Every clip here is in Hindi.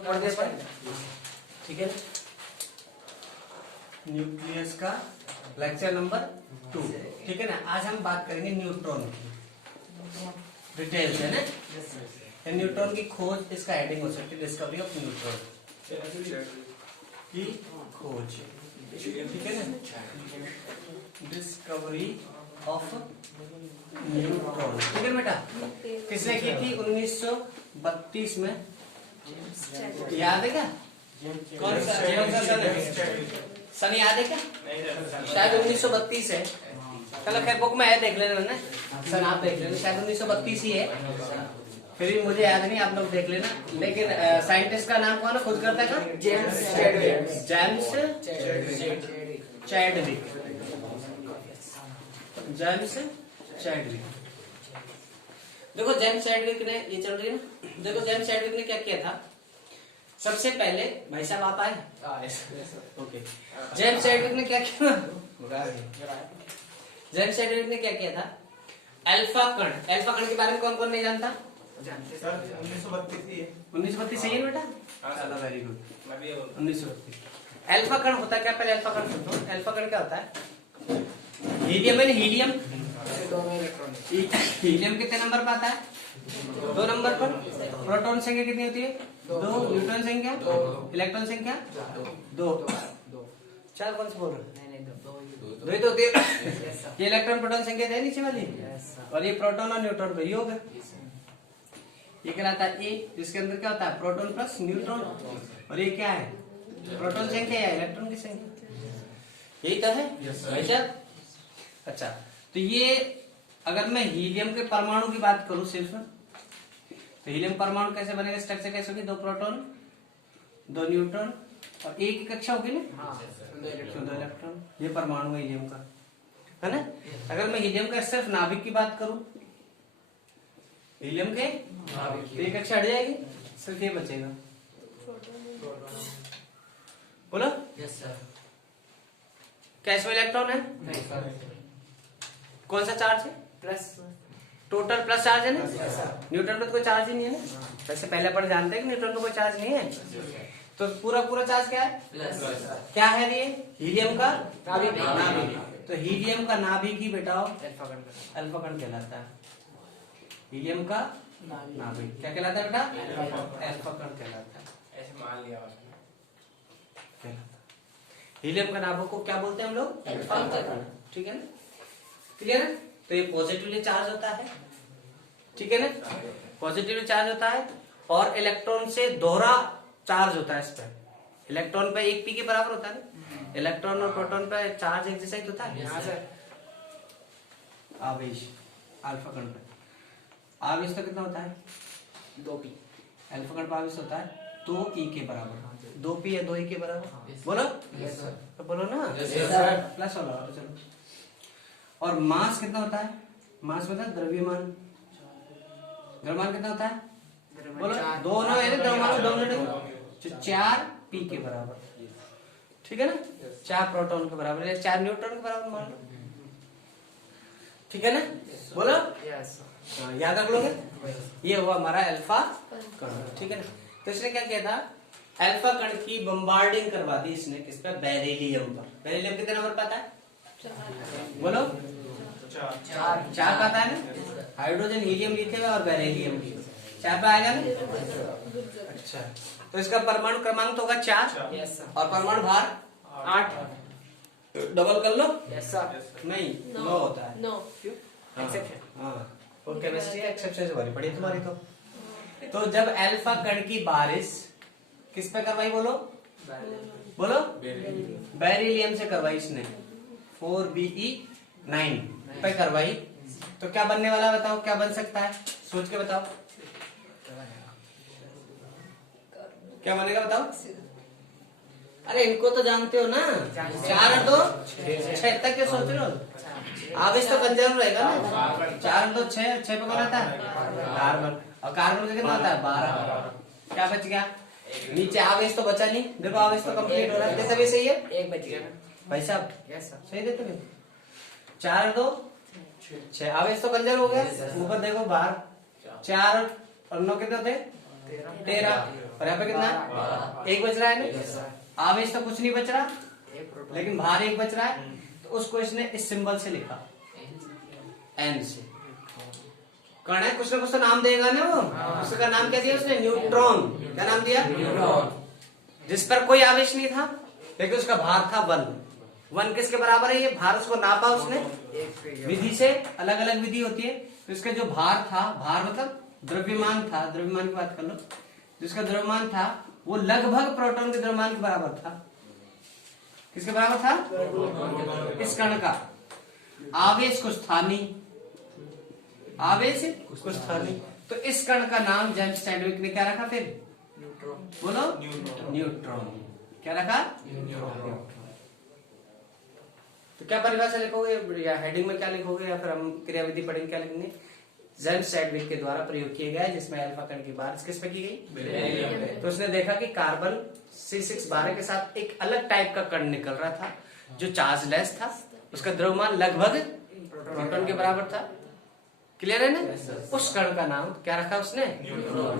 ठीक है, न्यूक्लियस का लेक्चर नंबर 2। ठीक है ना। आज हम बात करेंगे न्यूट्रॉन की डिटेल है ना। न्यूट्रॉन की खोज, इसका हेडिंग हो सकती है डिस्कवरी ऑफ न्यूट्रॉन की खोज। ठीक है ना, डिस्कवरी ऑफ न्यूट्रॉन। ठीक है बेटा, किसने की थी? 1932 में। याद है क्या? कौन सा सन याद है क्या? शायद 1932 है। चलो खैर बुक में है, देख लेना ना। सन आप देख लेना, शायद 1932 ही है। फिर भी मुझे याद नहीं, आप लोग देख लेना। लेकिन साइंटिस्ट का नाम कौन है? खुद करता है कौन? James Chadwick. James Chadwick. देखो जेम्स चैडविक ने, ये चल रही है ना, देखो जेम्स चैडविक ने क्या किया था। सबसे पहले भाई साहब आप आए। ओके, जेम्स चैडविक ने क्या किया? जेम्स चैडविक ने क्या किया था? अल्फा कण के बारे में कौन कौन नहीं जानता? जानते सर, 1932 सही है बेटा। चलो वेरी गुड, 1932। अल्फा कण होता क्या? पहले अल्फा कण सुनो। अल्फा कण क्या होता है? हीलियम है ना, हीलियम कितने नंबर पर आता है? 2 नंबर पर। प्रोटॉन संख्या कितनी होती है? 2। न्यूट्रॉन संख्या? इलेक्ट्रॉन संख्या? 2। 4 कौन से बोल रहे? 2 ही तो होती है। ये इलेक्ट्रॉन प्रोटॉन संख्या है नीचे वाली, और ये प्रोटॉन और न्यूट्रॉन का योग है। ये कहलाता है ए, जिसके अंदर क्या होता है? Proton plus neutron. और ये क्या है? प्रोटॉन संख्या या इलेक्ट्रॉन की संख्या। यही तो है ऐसा। अच्छा, तो ये अगर मैं हीलियम के परमाणु की बात करूं सिर्फ, तो हीलियम परमाणु कैसे बनेगा? स्ट्रक्चर कैसे होगी? 2 प्रोटॉन 2 न्यूट्रॉन और एक ही कक्षा होगी ना। 2 इलेक्ट्रॉन। ये परमाणु है हीलियम का, है ना। अगर मैं हीलियम का सिर्फ नाभिक की बात करूं, हीलियम के तो एक कक्षा हट जाएगी, सिर्फ ये बचेगा। बोलो यस सर। क्या इसमें इलेक्ट्रॉन है? नहीं सर। कौन सा चार्ज है? प्लस। टोटल प्लस चार्ज है ना। न्यूट्रॉन पे तो कोई चार्ज ही नहीं है ना। वैसे पहले अपन जानते हैं कि न्यूट्रॉन पे कोई चार्ज नहीं है। तो पूरा चार्ज क्या है? प्लस। क्या है ये? हीलियम का नाभिक। तो हीलियम का नाभिक ही बेटा अल्फा कण कहलाता है। हीलियम का नाभिक क्या कहलाता है बेटा? अल्फा कण कहलाता है। ऐसे मान लिया हीलियम का नाभिक को क्या बोलते हैं हम लोग? अल्फा कण। ठीक है ना, क्लियर है। तो ये पॉजिटिवली चार्ज होता है, ठीक है ना, पॉजिटिवली चार्ज होता है। और इलेक्ट्रॉन से दोहरा चार्ज होता है इस पर। इलेक्ट्रॉन पे 1 पी के बराबर होता है ना। इलेक्ट्रॉन और प्रोटॉन पे चार्ज एक जैसा ही होता है। आवेश अल्फा कण पे आवेश तो कितना होता है? 2 पी। अल्फा कण पर आवेश होता है 2 ई के बराबर। 2 पी या 2 ई के बराबर। बोलो तो बोलो ना। प्लस वाला तो चलो। और मास कितना होता है? मास होता है द्रव्यमान। द्रव्यमान कितना होता है? बोलो दोनों है ना, द्रव्यमान दोनों 4 पी के बराबर। ठीक है ना, 4 प्रोटॉन के बराबर या 4 न्यूट्रॉन के बराबर मान लो। ठीक है ना, बोलो याद रख लोगे। ये हुआ हमारा अल्फा कण। ठीक है ना। तो इसने क्या किया था? अल्फा कण की बम्बार्डिंग करवा दी इसने। किस पे? बेरिलियम पर। बेरिलियम कितने नंबर पर आता है? बोलो 4 का आता है ना। हाइड्रोजन, हीलियम, लिथियम और बेरिलियम 4 पे आएगा ना। अच्छा, तो इसका परमाणु क्रमांक तो होगा 4 और परमाणु भार 8। डबल कर लो। नहीं 9 होता है। क्यों? और केमिस्ट्री एक्सेप्शन से भरी पड़ी तुम्हारी। तो जब अल्फा कण की बारिश किस पे करवाई? बोलो बेरिलियम से करवाई इसने। 4Be9 पे करवाई। तो क्या बनने वाला बताओ? क्या बन सकता है? सोच के बताओ क्या बनेगा, बताओ। अरे इनको तो जानते हो ना। 4 और 2 6 तक के सोच रहे हो। आवेश तो कंजर्व रहेगा ना। 4 और 2 6 पे कौन आता है? कार्बन। और कार्बन का कितना होता है? 12। क्या बच गया? नीचे आवेश तो बचा नहीं। देखो आवेश तो कंप्लीट हो रहा है। तभी सही है। 1 बच गया भाई साहब। सही देते हो। 4 और 2 6 आवेश तो कंजर्व हो गया। ऊपर देखो बाहर 4 और 9 कितने होते? 13। और यहाँ पे कितना? 1 बच रहा है ना। आवेश तो कुछ नहीं बच रहा, लेकिन भार 1 बच रहा है, तो उसको इसने इस सिंबल से लिखा, एन से। कण है, कुछ ना कुछ तो नाम देगा ना वो। उसका नाम क्या दिया उसने? न्यूट्रॉन। क्या नाम दिया? न्यूट्रॉन। जिस पर कोई आवेश नहीं था, लेकिन उसका भार था 1। 1 किसके बराबर है? ये भार उसको नापा उसने विधि से, अलग अलग विधि होती है। तो इसका जो भार था, भार मतलब द्रव्यमान था, द्रव्यमान की बात कर लो, जिसका द्रव्यमान था वो लगभग प्रोटॉन के द्रव्यमान के बराबर था। किसके बराबर था? इस कण का। आवेश कुछ था नहीं, आवेश कुछ था नहीं, तो इस कण का नाम जेम्स चैडविक ने क्या रखा फिर? बोलो, न्यूट्रॉन। क्या रखा? न्यूट्रॉन। तो क्या परिभाषा लिखोगे, या हेडिंग में क्या लिखोगे, या फिर हम क्रियाविधि पढ़ेंगे क्या लिखेंगे? जेम्स चैडविक के द्वारा प्रयोग किए गए, जिसमें अल्फा कण की बात किस पे की गई? तो उसने देखा कि कार्बन C612 के साथ एक अलग टाइप का कण निकल रहा था, जो चार्जलेस था, उसका द्रव्यमान लगभग प्रोटॉन के बराबर था। क्लियर है ना? उस कण का नाम क्या रखा उसने? न्यूट्रॉन।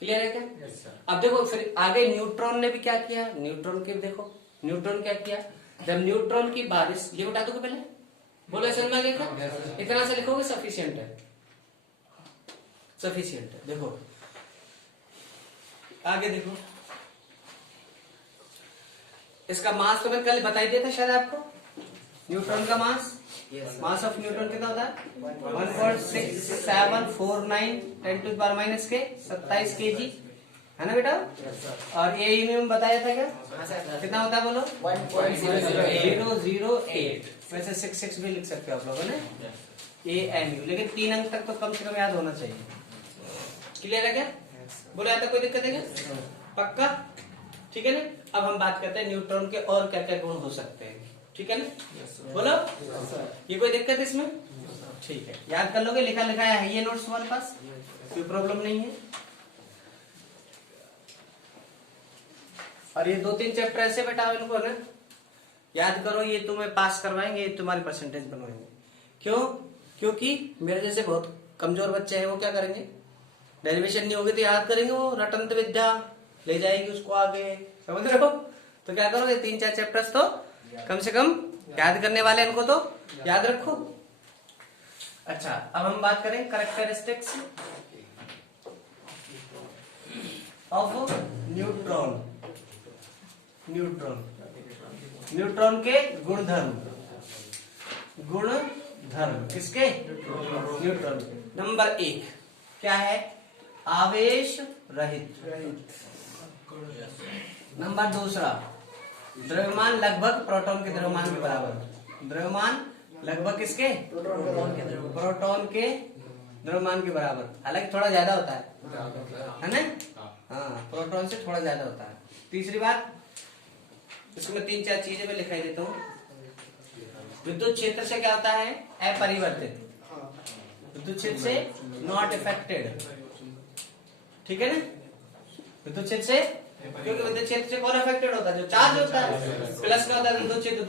क्लियर है क्या? अब देखो फिर आगे न्यूट्रॉन ने भी क्या किया, न्यूट्रॉन के देखो, न्यूट्रॉन क्या किया, जब न्यूट्रॉन की बारिश, ये बता दो पहले, बोलो समझ में आ गया? इतना से लिखोगे सफिशिएंट है, सफिशिएंट है। देखो आगे देखो, इसका मास तो मैंने कल बता ही दिया था शायद आपको। न्यूट्रॉन का मास, मास ऑफ न्यूट्रॉन कितना होता है? 1.6749 10⁻⁻के 27 kg, है ना बेटा? और ये में बताया था क्या? कितना होता है बोलो? 1.008। वैसे 66 भी लिख सकते हो आप लोगों ने, AMU, लेकिन 3 अंक तक तो कम से कम याद होना चाहिए। क्लियर है क्या? बोलो यहाँ तक कोई दिक्कत है क्या? पक्का? ठीक है ना? अब हम बात करते हैं न्यूट्रॉन के और क्या क्या गुण हो सकते हैं। ठीक है ना? बोलो, ये कोई दिक्कत इसमें? ठीक है, याद कर लोगे, लिखा लिखा है ये नोट्स हमारे पास, कोई प्रॉब्लम नहीं है। और ये 2-3 चैप्टर ऐसे बेटा इनको ना याद करो, ये तुम्हें पास करवाएंगे, ये तुम्हारी परसेंटेज बनवाएंगे। क्यों? क्योंकि मेरे जैसे बहुत कमजोर बच्चे हैं, वो क्या करेंगे, डेरिवेशन नहीं होगी तो याद करेंगे, वो रटंत विद्या ले जाएगी उसको आगे, समझ रहे हो? तो क्या करो, ये 3-4 चैप्टर्स तो कम से कम याद करने वाले, इनको तो याद रखो। अच्छा, अब हम बात करें characteristics of neutron. Neutron, neutron के गुणधर्म, गुणधर्म किसके? न्यूट्रॉन के। नंबर 1 क्या है? आवेश रहित। नंबर 2 द्रव्यमान लगभग प्रोटॉन के द्रव्यमान के बराबर। द्रव्यमान लगभग किसके? प्रोटॉन के द्रव्यमान के बराबर, हालांकि थोड़ा ज्यादा होता है ना? हाँ, प्रोटॉन से थोड़ा ज्यादा होता है। तीसरी बात, इसमें 3-4 चीजें मैं लिखाई देता हूँ। विद्युत क्षेत्र से क्या होता है? अपरिवर्तित। विद्युत क्षेत्र से नॉट इफेक्टेड। ठीक है ना? विद्युत क्षेत्र से, क्योंकि विद्युत क्षेत्र से कौन अफेक्टेड होता है? जो चार्ज होता है। प्लस का होता है विद्युत क्षेत्र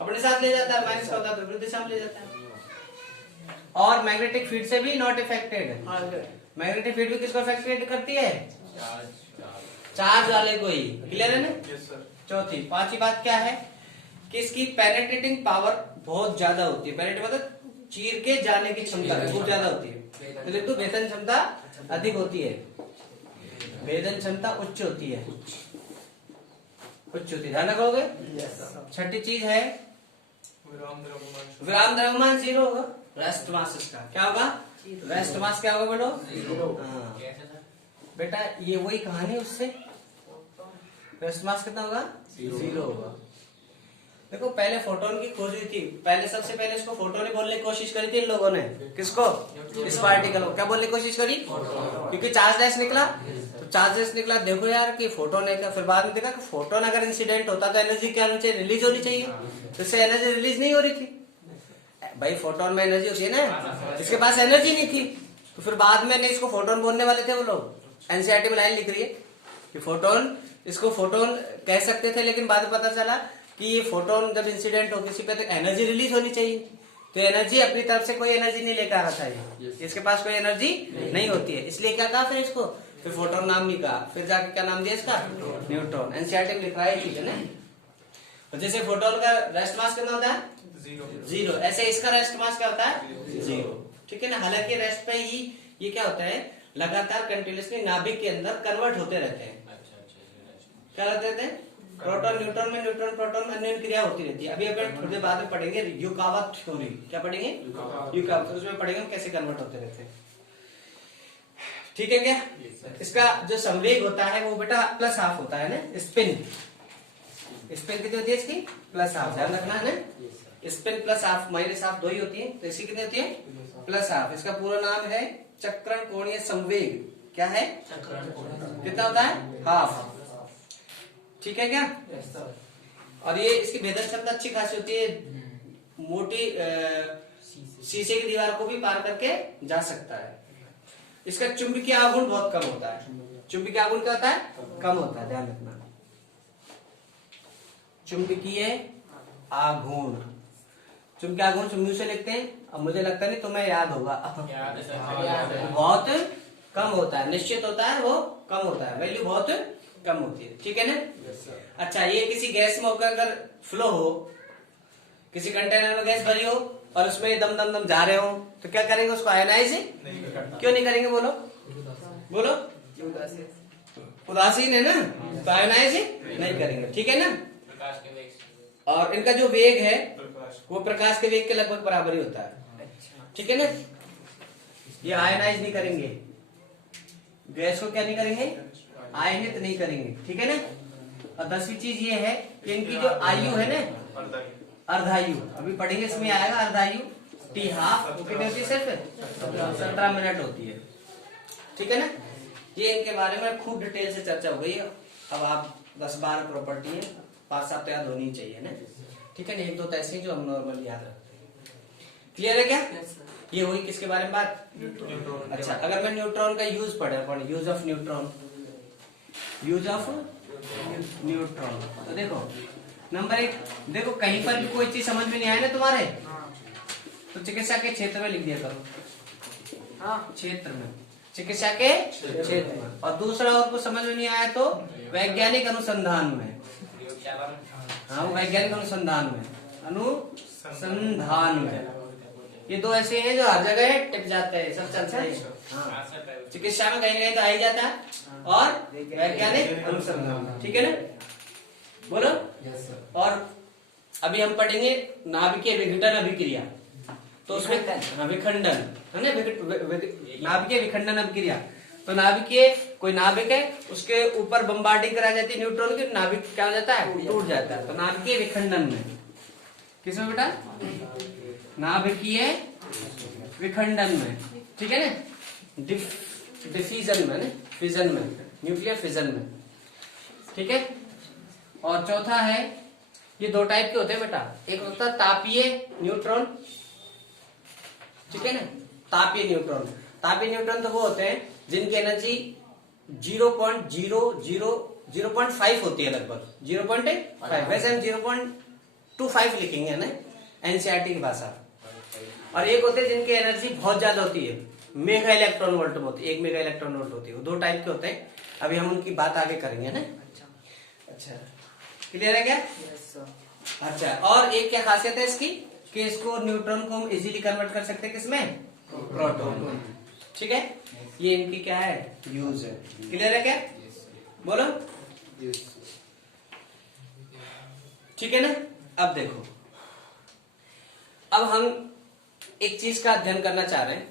अपने साथ ले जाता है, माइनस का होता है तो विरुद्ध दिशा में ले जाता है। और मैग्नेटिक फील्ड से भी नॉट इफेक्टेड। मैग्नेटिक फील्ड भी किसको अफेक्टेड करती है? चार्ज वाले को ही। क्लियर है ना? चौथी, 5वीं बात क्या है कि इसकी पेनिट्रेटिंग पावर बहुत ज्यादा होती है। पेनिट्रेट मतलब चीर के जाने की क्षमता बहुत ज्यादा होती है, किंतु भेदन क्षमता अधिक होती है। भेदन क्षमता उच्च होती है, उच्च होती है, ध्यान रखोगे। छठी चीज है विराम द्रव्यमान 0 होगा। रेस्ट मास इसका क्या होगा? रेस्ट मास क्या होगा बोलो? 0। बेटा ये वही कहानी उससे, रेस्ट मास कितना होगा? 0 होगा। देखो पहले फोटोन की खोज हुई थी, पहले सबसे पहले इसको फोटोन ने बोलने की कोशिश करी थी इन लोगों ने। किसको? इस पार्टिकल को। क्या बोलने की कोशिश करी? क्योंकि चार्जलेस निकला, तो चार्जलेस निकला, देखो यार कि फोटोन है क्या। फिर बाद में देखा कि फोटोन अगर इंसिडेंट होता तो एनर्जी क्या होनी चाहिए? रिलीज होनी चाहिए। तो इससे एनर्जी रिलीज नहीं हो रही थी। भाई फोटोन में एनर्जी होती है ना, इसके पास एनर्जी नहीं थी। तो फिर बाद में इसको फोटोन बोलने वाले थे वो लोग। एनसीईआरटी में लाइन लिख रही है कि फोटोन, इसको फोटोन कह सकते थे, लेकिन बाद में पता चला कि ये फोटोन जब इंसिडेंट हो किसी पे तो एनर्जी रिलीज होनी चाहिए। तो एनर्जी अपनी तरफ से कोई एनर्जी नहीं लेकर आ रहा था ये, इसके पास कोई एनर्जी नहीं होती है। इसलिए क्या कहा फिर इसको फिर फोटोन नाम लिखा, फिर जाके क्या नाम दिया इसका, न्यूट्रॉन। एनसीईआरटी में लिख रहा है, ठीक है ना। तो जैसे फोटोन का रेस्ट मास कितना होता है, 0, ऐसे इसका रेस्ट मास क्या होता है, 0, ठीक है ना। हालांकि रेस्ट पे ही ये क्या होता है, लगातार कंटिन्यूअसली नाभिक के अंदर कन्वर्ट होते रहते हैं। क्या रहते हैं, प्रोटॉन न्यूट्रॉन में, न्यूट्रॉन प्रोटॉन में अन्योन्य क्रिया होती रहती है। अभी अपन थोड़ी देर बाद में पढ़ेंगे युकावा थ्योरी। क्या पढ़ेंगे, युकावा, तो उसमें पढ़ेंगे कैसे कन्वर्ट होते रहते हैं, ठीक है क्या। इसका जो संवेग होता है वो बेटा प्लस हाफ होता है ना, स्पिन। स्पिन कितनी होती है इसकी, प्लस हाफ, ध्यान रखना है ना। Spin plus half minus half 2 ही होती है, तो इसकी कितनी होती है, प्लस हाफ। इसका पूरा नाम है चक्रण कोणीय संवेग। क्या है, कितना होता है, हाफ, ठीक है क्या। और ये इसकी भेदन क्षमता अच्छी खासी होती है, मोटी शीशे की दीवार को भी पार करके जा सकता है। इसका चुंबकीय आघूर्ण बहुत कम होता है। चुंबकीय आघूर्ण क्या होता है, कम होता है, ध्यान रखना। चुंबकीय आघूर्ण, चुंबकीय आघूर्ण म्यू से लिखते हैं। अब मुझे लगता नहीं तुम्हें याद होगा, बहुत कम होता है, निश्चित होता है, वो कम होता है, वैल्यू बहुत कम होती है, ठीक है ना। अच्छा, ये किसी गैस में होकर अगर फ्लो हो, किसी कंटेनर में गैस भरी हो और उसमें दम दम दम जा रहे हो, तो क्या करेंगे, उसको आयनाइज क्यों नहीं करेंगे, बोलो बोलो, उदासीन है ना, तो आयनाइज नहीं करेंगे, ठीक है ना। और इनका जो वेग है वो प्रकाश के वेग के लगभग बराबर ही होता है, ठीक है ना। ये आयनाइज नहीं करेंगे, गैस को क्या नहीं करेंगे, आयनित नहीं करेंगे, ठीक है ना। और 10वीं चीज ये है कि इनकी जो आयु है ना, अर्धायु, अभी पढ़ेंगे, इसमें आएगा अर्धायु, टी हाफ, वो कितनी होती है, सिर्फ 17 मिनट होती है, ठीक है ना। ये इनके बारे में खूब डिटेल से चर्चा हो गई है। अब आप 10-12 प्रॉपर्टी है, 5-7 तो याद होनी चाहिए ना, ठीक है ना। 1-2 तो ऐसे जो हम नॉर्मल याद रखते हैं, क्लियर है क्या। ये हुई किसके बारे में बात, न्यूट्रॉन। अच्छा, अगर मैं न्यूट्रॉन का यूज पढ़े, use of neutron, use of neutron, तो देखो नंबर 1, देखो कहीं पर भी कोई चीज समझ में नहीं आए ना तुम्हारे, तो चिकित्सा के क्षेत्र में लिख दिया करो, क्षेत्र में, चिकित्सा के क्षेत्र में। और दूसरा और कुछ समझ में नहीं आया तो वैज्ञानिक अनुसंधान में, हाँ, वैज्ञानिक अनुसंधान में, अनुसंधान में। ये 2 ऐसे हैं जो हर जगह टिक जाते हैं, सब चलते हैं, हाँ। चिकित्सा में कहीं ना कहीं तो आ ही जाता है, और वैज्ञानिक अनुसंधान, ठीक है ना, बोलो। और अभी हम पढ़ेंगे नाभिकीय विघटन अभिक्रिया, तो उसमें विखंडन है ना, नाभिकीय विखंडन अभिक्रिया। तो नाभिकीय, कोई नाभिक है, उसके ऊपर बम्बार्डिंग कराई जाती है न्यूट्रॉन की, नाभिक क्या हो जाता है, टूट जाता है। तो नाभिकीय विखंडन में, किसमें बेटा, नाभिकीय विखंडन में, ठीक है ना, डिफिजन में, फिजन में, न्यूक्लियर फिजन में, ठीक है। और चौथा है, ये 2 टाइप के होते हैं बेटा, एक होता है तापीय न्यूट्रॉन, ठीक है ना, तापीय न्यूट्रॉन। तापीय न्यूट्रॉन तो वो होते हैं जिनकी एनर्जी 0.5 होती है, लगभग 0.5, वैसे हम 0.25 लिखेंगे ना एनसीईआरटी की भाषा। और एक होते हैं जिनकी एनर्जी बहुत ज्यादा होती है, मेगा इलेक्ट्रॉन वोल्ट में होती है, 1 मेगा इलेक्ट्रॉन वोल्ट होती है। वो 2 टाइप के होते हैं, अभी हम उनकी बात आगे करेंगे ना। अच्छा, क्लियर है क्या, अच्छा। और एक क्या खासियत है इसकी, कि इसको न्यूट्रॉन को हम इजीली कन्वर्ट कर सकते हैं किसमें, प्रोटॉन, ठीक है। ये इनकी क्या है, यूज है, क्लियर है क्या, बोलो, ठीक है ना। अब देखो, अब हम एक चीज का अध्ययन करना चाह रहे हैं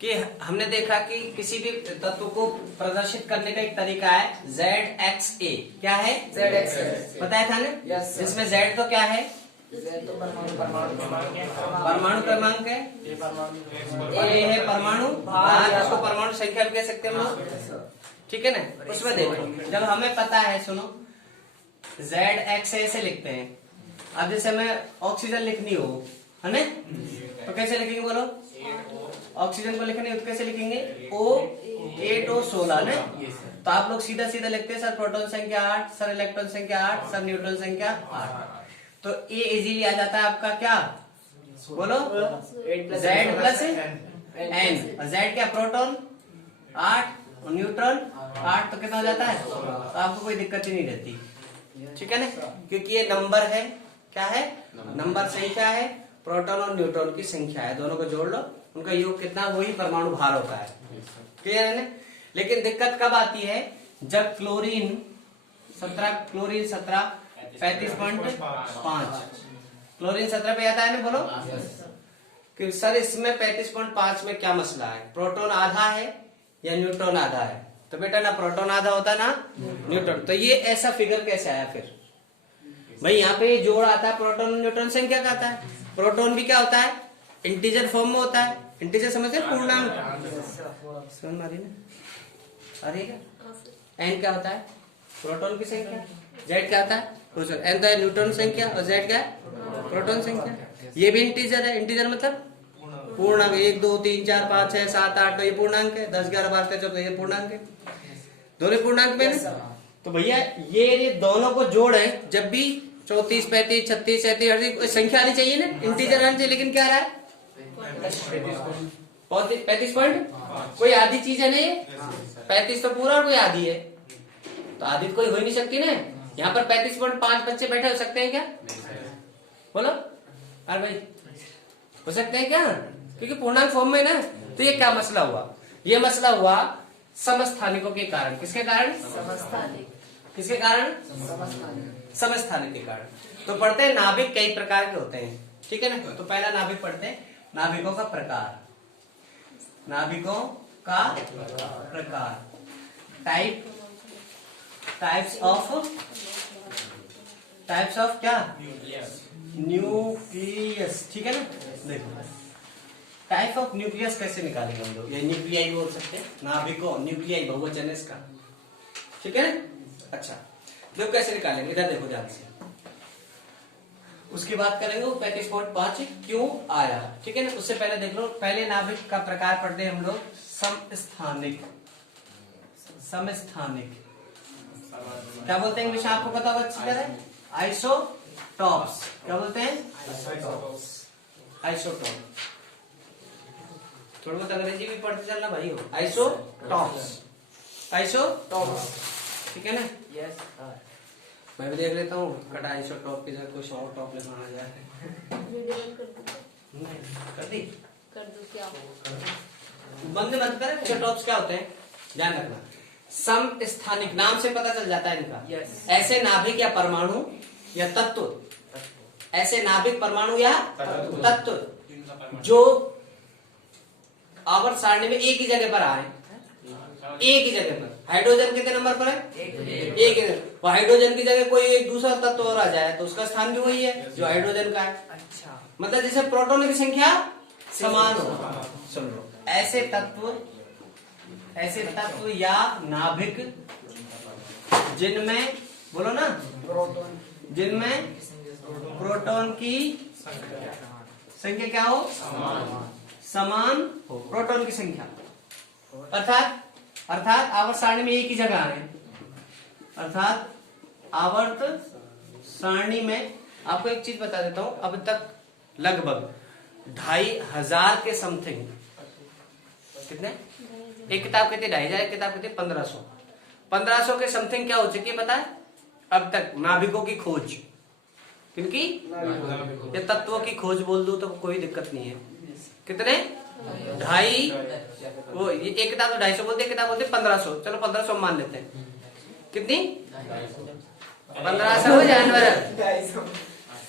कि हमने देखा कि किसी भी तत्व को प्रदर्शित करने का एक तरीका है ZXA। क्या है, ZXA, बताया था ना। इसमें Z तो क्या है, परमाणु क्रमांक है, A है परमाणु भार, उसको परमाणु संख्या भी कह सकते हैं हम लोग, ठीक है ना। उसमें देखो, जब हमें पता है, सुनो, ZXA से लिखते हैं। अब जैसे हमें ऑक्सीजन लिखनी हो, है ना, तो कैसे लिखेंगे, बोलो, ऑक्सीजन को लिखने तो कैसे लिखेंगे, O8O16 ना। तो आप लोग सीधा सीधा लिखते हैं, सर प्रोटॉन संख्या 8, सर इलेक्ट्रॉन संख्या 8, सर न्यूट्रॉन संख्या 8। तो ये इजीली आ जाता है आपका क्या, बोलो, Z प्लस N। और Z क्या, प्रोटॉन 8 और न्यूट्रॉन 8 तो कितना हो जाता है, तो आपको कोई दिक्कत ही नहीं रहती, ठीक है ना, क्योंकि ये नंबर है, क्या है, नंबर संख्या है, प्रोटॉन और न्यूट्रॉन की संख्या है, दोनों को जोड़ लो, उनका योग कितना, वही परमाणु भार होता है, क्लियर है ना। लेकिन दिक्कत कब आती है, जब क्लोरीन 17 35.5 क्लोरीन 17 पे आता है ना, बोलो कि सर इसमें 35.5 में क्या मसला है, प्रोटॉन आधा है या न्यूट्रॉन आधा है, तो बेटा ना प्रोटॉन आधा होता ना न्यूट्रॉन, तो ये ऐसा फिगर कैसे आया फिर भाई, यहाँ पे जोड़ आता है प्रोटॉन और न्यूट्रॉन संख्या का आता है, प्रोटॉन भी क्या होता है, इंटीजर फॉर्म में होता है, इंटीजर समझते हैं, पूर्णांक, समझ मारी ना, अरे क्या एन क्या होता है, प्रोटॉन की संख्या, जेड क्या होता है, एन तो है न्यूट्रॉन संख्या और जेड क्या है, प्रोटॉन संख्या, ये भी इंटीजर है, इंटीजर मतलब पूर्णांक, 1 2 3 4 5 6 7 8 तो ये पूर्णांक है, 10 11 12 13 14 ये पूर्णांक है, दोनों पूर्णांक में ना, तो भैया ये दोनों को जोड़े जब भी 34 35 36 37 38 संख्या आनी चाहिए ना, इंटीजर आनी चाहिए, लेकिन क्या आ रहा है 35 पॉइंट, कोई आधी चीज है नहीं, 35 तो पूरा और कोई आधी है, तो आधी कोई हो ही नहीं सकती ना, यहाँ पर 35.5 बच्चे बैठे हो सकते हैं क्या, बोलो अरे भाई हो सकते हैं क्या, क्योंकि पूर्णांक फॉर्म में ना, तो ये क्या मसला हुआ, ये मसला हुआ समस्थानिकों के कारण, किसके कारण, किसके कारण, समस्थानिक के कारण। तो पढ़ते हैं नाभिक कई प्रकार के होते हैं, ठीक है ना, तो पहला नाभिक पढ़ते हैं, नाभिकों का प्रकार, नाभिकों का प्रकार, टाइप्स ऑफ क्या, न्यूक्लियस, ठीक है ना, देखो टाइप ऑफ न्यूक्लियस कैसे निकालेंगे हम लोग, ये न्यूक्लियाई बोल सकते हैं, नाभिकों न्यूक्लियाई बहुवचन है इसका, ठीक है ना, अच्छा देखो कैसे निकालेंगे, इधर देखो ध्यान से, उसकी बात करेंगे वो 35.5 क्यों आया, ठीक है ना, उससे पहले देख लो, पहले नाभिक का प्रकार पढ़ते हैं हम लोग, समस्थानिक, समस्थानिक क्या बोलते हैं इंग्लिश, आपको पता होगा अच्छी तरह, आइसोटॉप्स, क्या बोलते हैं, आइसोटॉप, थोड़ा बहुत अंग्रेजी भी पढ़ते चलना भाई हो, आइसोटॉप्स, आइसोटॉप्स, ठीक है ना, यस मैं भी देख लेता हूँ, कटा आइसोटॉप की जगह कुछ और टॉप लगाना जाए, कर दी, कर दो, क्या बंद मत करें, आइसोटॉप्स क्या होते हैं ध्यान रखना, समस्थानिक नाम से पता चल जाता है इनका, ऐसे नाभिक या परमाणु या तत्व, ऐसे नाभिक परमाणु या तत्व जो आवर्त सारणी में एक ही जगह पर आए, एक ही जगह पर, हाइड्रोजन कितने नंबर पर है, एक ही, वो हाइड्रोजन की जगह कोई एक दूसरा तत्व और आ जाए तो उसका स्थान भी वही है जो हाइड्रोजन का है, अच्छा मतलब जैसे प्रोटॉन की संख्या समान हो, सुन लो, ऐसे तत्व या नाभिक जिनमें, बोलो ना, जिनमें प्रोटॉन की संख्या क्या हो, समान हो, प्रोटॉन की संख्या, अर्थात आवर्त सारणी में एक ही जगह है, अर्थात आवर्त सारणी में, आपको एक चीज बता देता हूं, अब तक लगभग 2500 के समथिंग, कितने, एक किताब कहती है 2500, एक किताब कहती है 1500 के समथिंग क्या हो चुकी है पता है अब तक, नाभिकों की खोज, किनकी, ये तत्वों की खोज बोल दूं तो कोई दिक्कत नहीं है, कितने, 2.5, वो एक किताब तो 250 बोलते, एक किताब बोलते 1500, चलो 1500 मान लेते हैं, कितनी, 1500 जानवर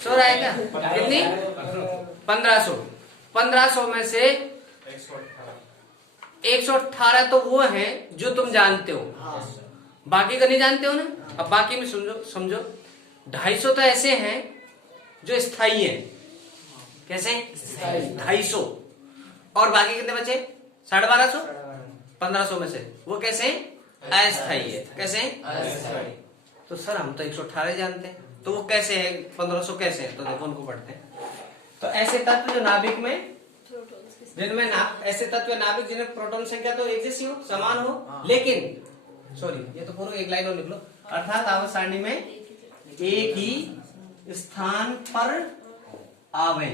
सो रहा है क्या, कितनी, 1500 में से 118 तो वो हैं जो तुम जानते हो, बाकी का नहीं जानते हो ना, अब बाकी में समझो 250 तो ऐसे हैं जो स्थायी हैं, कैसे 250, और बाकी कितने बचे 1250, 1500 में से वो कैसे अस्थायी है, कैसे अस्थायी, तो सर हम तो 118 जानते हैं, तो वो कैसे है 1500 कैसे है, तो देखो उनको पढ़ते हैं, तो ऐसे तत्व जो नाभिक में, जिनमें ऐसे तत्व नाभिक जिनमें प्रोटॉन संख्या तो एक जैसी हो, समान हो, लेकिन सॉरी ये तो पूरा एक लाइन और लिख लो, अर्थात आवर्त सारणी में एक ही स्थान पर आवे,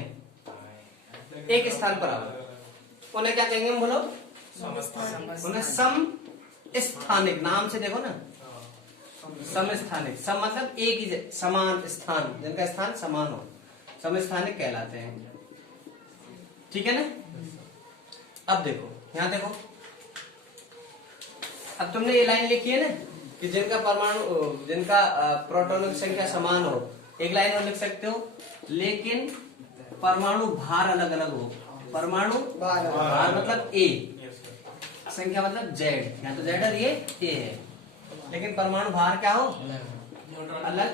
एक स्थान पर आवे, उन्हें क्या कहेंगे हम, बोलो, उन्हें समस्थानिक, नाम से देखो ना, समस्थानिक। सम मतलब एक ही समान स्थान, जिनका स्थान समान हो, समस्थानिक कहलाते हैं। ठीक है ना। अब देखो यहां देखो, अब तुमने ये लाइन लिखी है ना कि जिनका परमाणु, जिनका प्रोटॉनों की संख्या समान हो, एक लाइन और लिख सकते हो, लेकिन परमाणु भार अलग अलग हो। परमाणु भार मतलब ए, संख्या मतलब जेड, यहाँ तो जेड है, ये ए है, लेकिन परमाणु भार क्या हो, अलग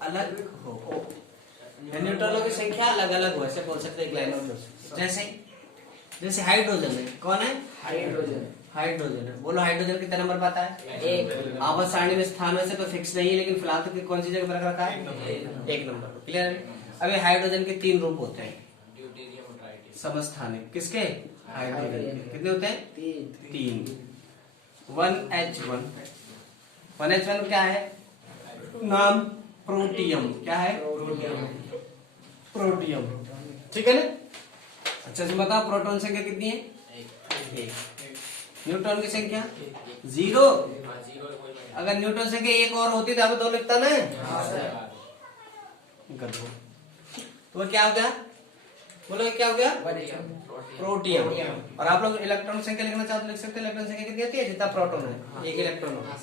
अलग हो, न्यूट्रॉनों की संख्या अलग अलग हो, ऐसे बोल सकते हैं एक लाइन और। जैसे हाइड्रोजन है, कौन है, हाइड्रोजन है। बोलो हाइड्रोजन कितने नंबर पाता है, एक। आवर्त सारणी में स्थान वैसे तो फिक्स नहीं है, लेकिन फिलहाल तो कौन सी जगह पर रखा है, एक नंबर। क्लियर है। अब हाइड्रोजन के 3 रूप होते हैं समस्थानिक। किसके, हाइड्रोजन के कितने होते हैं, 3। 1H1, 1H1 क्या है, नाम प्रोटियम, क्या है, प्रोटियम। ठीक है ना। अच्छा जी बताओ प्रोटॉन संख्या कितनी है, 1। न्यूट्रॉन की संख्या 0। अगर न्यूट्रॉन संख्या 1 और होती तो अब 2 लिखता ना, तो क्या हो गया, बोलो क्या हो गया, प्रोटियम। और आप लोग इलेक्ट्रॉन संख्या लिखना चाहते लिख सकते हैं। इलेक्ट्रॉन संख्या कितनी होती है, जितना प्रोटॉन है, 1 इलेक्ट्रॉन होगा।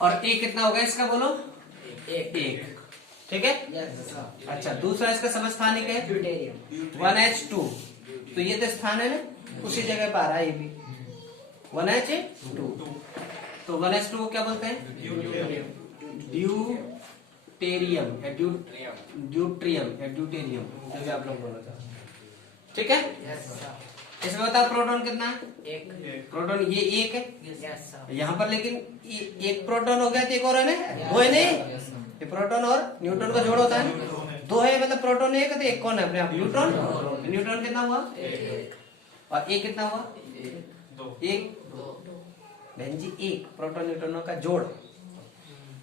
और एक कितना होगा इसका, बोलो 1। ठीक है। अच्छा दूसरा इसका समस्थानिक है 1H2, तो ये तो स्थान है ना, उसी जगह पर आ रहा है ये भी 1H2। तो 1H2 को क्या बोलते हैं, ड्यूटेरियम या ड्यूट्रियम या ड्यूटेरियम, जैसे आप लोग बोलना चाहते हैं। ठीक है। इसमें बताओ प्रोटॉन कितना है, 1। प्रोटॉन ये 1 है यहाँ पर, लेकिन एक प्रोटॉन हो गया तो एक और है ना, 2 है नहीं, ये प्रोटॉन और न्यूट्रॉन का जोड़ होता है, 2 है मतलब प्रोटॉन 1 है, तो एक कौन है अपने आप, न्यूट्रॉन। न्यूट्रॉन कितना हुआ, 1। और एक कितना हुआ, 1। बहन जी 1 प्रोटॉन न्यूट्रॉनों का जोड़।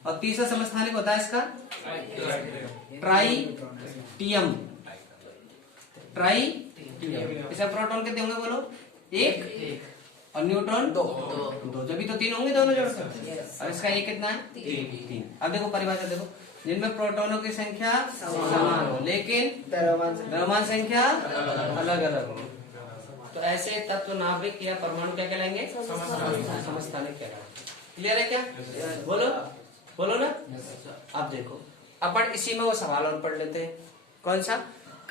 और तीसरा समस्थानिक होता है इसका ट्राइटियम। इसका प्रोटॉन कितने होंगे, बोलो 1 और न्यूट्रॉन 2, जब तो 3 होंगे दोनों जोड़कर। और इसका एक कितना है, 3। अब देखो परिभाषा देखो, जिनमें प्रोटॉनों की संख्या समान हो लेकिन द्रव्यमान संख्या अलग अलग हो, तो ऐसे तत्व नाभिक या परमाणु क्या कहलाएंगे, समस्थानिक कहलाएंगे। क्लियर है क्या, बोलो ना। अब देखो अपन इसी में वो सवाल और पढ़ लेते हैं। कौन सा,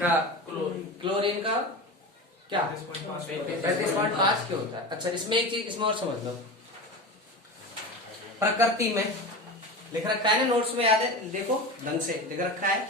क्लोरीन का क्या 35.5 क्यों होता है। अच्छा इसमें एक चीज इसमें और समझ लो, प्रकृति में लिख रखा है ना, नोट्स में याद है, देखो ढंग से लिख रखा है,